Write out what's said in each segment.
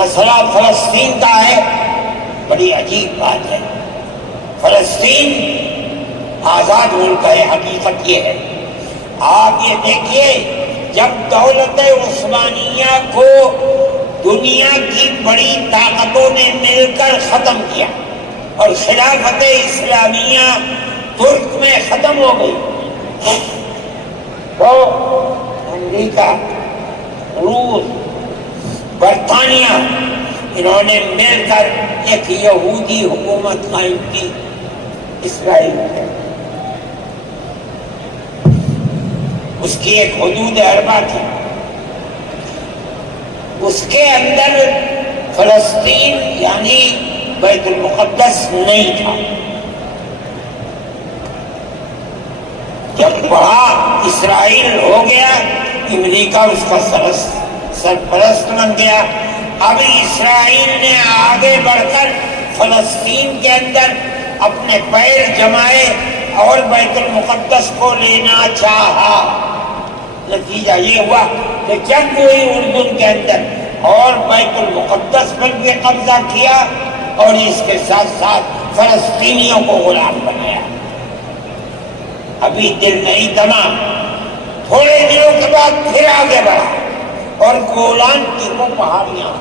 مسئلہ فلسطین کا ہے، بڑی عجیب بات ہے۔ فلسطین آزاد ملک ہے، حقیقت یہ ہے۔ آپ یہ دیکھیے، جب دولت عثمانیہ کو دنیا کی بڑی طاقتوں نے مل کر ختم کیا اور خلافت اسلامیہ ترک میں ختم ہو گئی، تو امریکہ، روس، برطانیہ، انہوں نے مل کر ایک یہودی حکومت قائم کی اسرائیل میں۔ اس کی ایک حدود اربع تھی، اس کے اندر فلسطین یعنی بیت المقدس نہیں تھا۔ جب بڑا اسرائیل ہو گیا، امریکہ اس کا سرپرست بن گیا۔ اب اسرائیل نے آگے بڑھ کر فلسطین کے اندر اپنے پیر جمائے اور بیت المقدس کو لینا چاہا۔ نتیجہ یہ ہوا کہ جب وہی اردن کے اندر اور بیت المقدس پر بھی قبضہ کیا اور اس کے ساتھ ساتھ فلسطینیوں کو غلام بنایا۔ ابھی دل نہیں دما، تھوڑے دنوں کے بعد پھر آگے بڑھا اور گولان کی وہ پہاڑیاں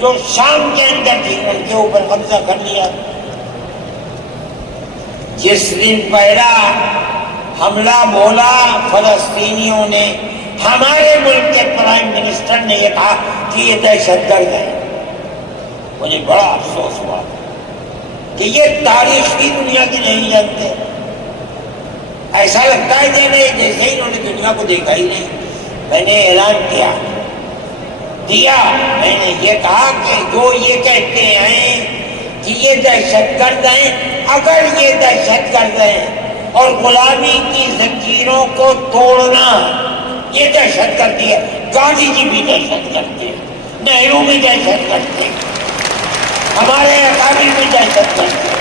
جو شام کے اندر تھی ان کے اوپر قبضہ کر لیا۔ جس دن پہلا حملہ بولا فلسطینیوں نے، ہمارے ملک کے پرائم منسٹر نے یہ کہا کہ یہ دہشت گرد ہے۔ مجھے بڑا افسوس ہوا کہ یہ تاریخ کی دنیا کی نہیں جانتے۔ ایسا لگتا ہے کہ نہیں، جیسے انہوں نے دنیا کو دیکھا ہی نہیں۔ میں نے اعلان کیا، میں نے یہ کہا کہ جو یہ کہتے ہیں کہ یہ دہشت گرد ہیں، اگر یہ دہشت گرد ہیں اور غلامی کی زنجیروں کو توڑنا یہ دہشت گردی ہے، گاندھی جی بھی دہشت کرتے ہیں، نہرو بھی دہشت کرتے ہیں، ہمارے اکابر بھی دہشت کرتے ہیں۔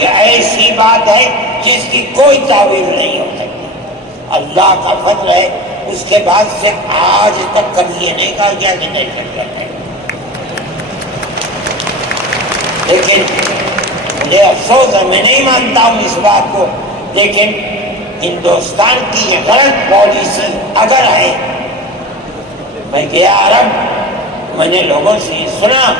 یہ ایسی بات ہے جس کی کوئی تعویل نہیں ہو سکتی۔ اللہ کا فضل ہے، اس کے بعد سے آج تک کبھی یہ نہیں کہا گیا کہ دہشت گرد ہے۔ لیکن مجھے افسوس ہے، میں نہیں مانتا ہوں اس بات کو، لیکن ہندوستان کی یہ غلط پالیسی اگر ہے، میں گیا عرب، میں نے لوگوں سے یہ سنا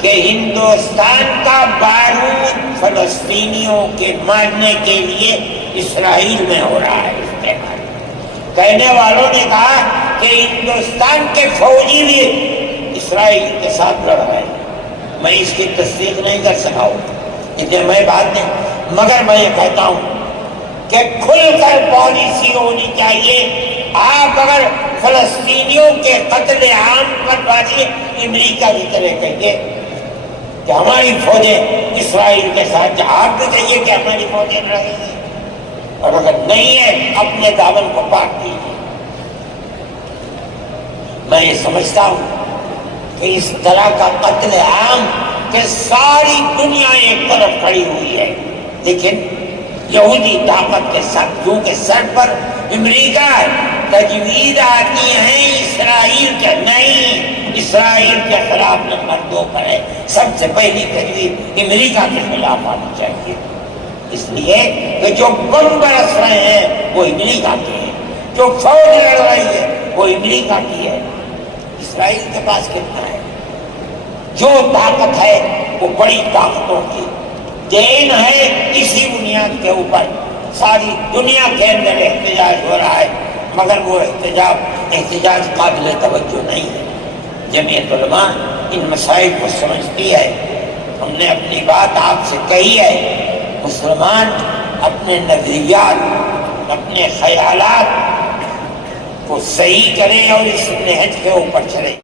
کہ ہندوستان کا بارود فلسطینیوں کے مارنے کے لیے اسرائیل میں ہو رہا ہے استعمال۔ کہنے والوں نے کہا کہ ہندوستان کے فوجی بھی اسرائیل کے ساتھ لڑ رہے ہیں۔ میں اس کی تصدیق نہیں کر سکا ہوں، اتنے میں بات نہیں، مگر میں یہ کہتا ہوں کہ کھل کر پالیسی ہونی چاہیے۔ آپ اگر فلسطینیوں کے قتل عام پر بازی امریکہ کی طرح کہیے کہ ہماری فوجیں اسرائیل کے ساتھ، آپ بھی کہیے کہ ہماری فوجیں رہیں گی، اور اگر نہیں ہے اپنے دامن کو پاک کیجیے۔ میں یہ سمجھتا ہوں کہ اس طرح کا قتل عام کہ ساری دنیا ایک طرف کھڑی ہوئی ہے، لیکن یہودی طاقت کے ساتھ کیونکہ سر پر امریکہ ہے، تجویز آتی ہے اسرائیل کے، نہیں، اسرائیل کے خلاف نمبر 2 پر ہے۔ سب سے پہلی تجویز امریکہ کے خلاف آنی چاہیے، اس لیے کہ جو بم برس رہے ہیں وہ امریکہ کے ہیں، جو فوج لڑ رہی ہے وہ امریکہ کی ہے۔ اسرائیل کے پاس کتنا ہے؟ جو طاقت ہے وہ بڑی طاقتوں کی دین ہے۔ اسی بنیاد کے اوپر ساری دنیا کے اندر احتجاج ہو رہا ہے، مگر وہ احتجاج قابل توجہ نہیں ہے۔ جمعیت علماء ان مسائل کو سمجھتی ہے۔ ہم نے اپنی بات آپ سے کہی ہے، مسلمان اپنے نظریات، اپنے خیالات کو صحیح کریں اور اس نہج کے اوپر چلیں۔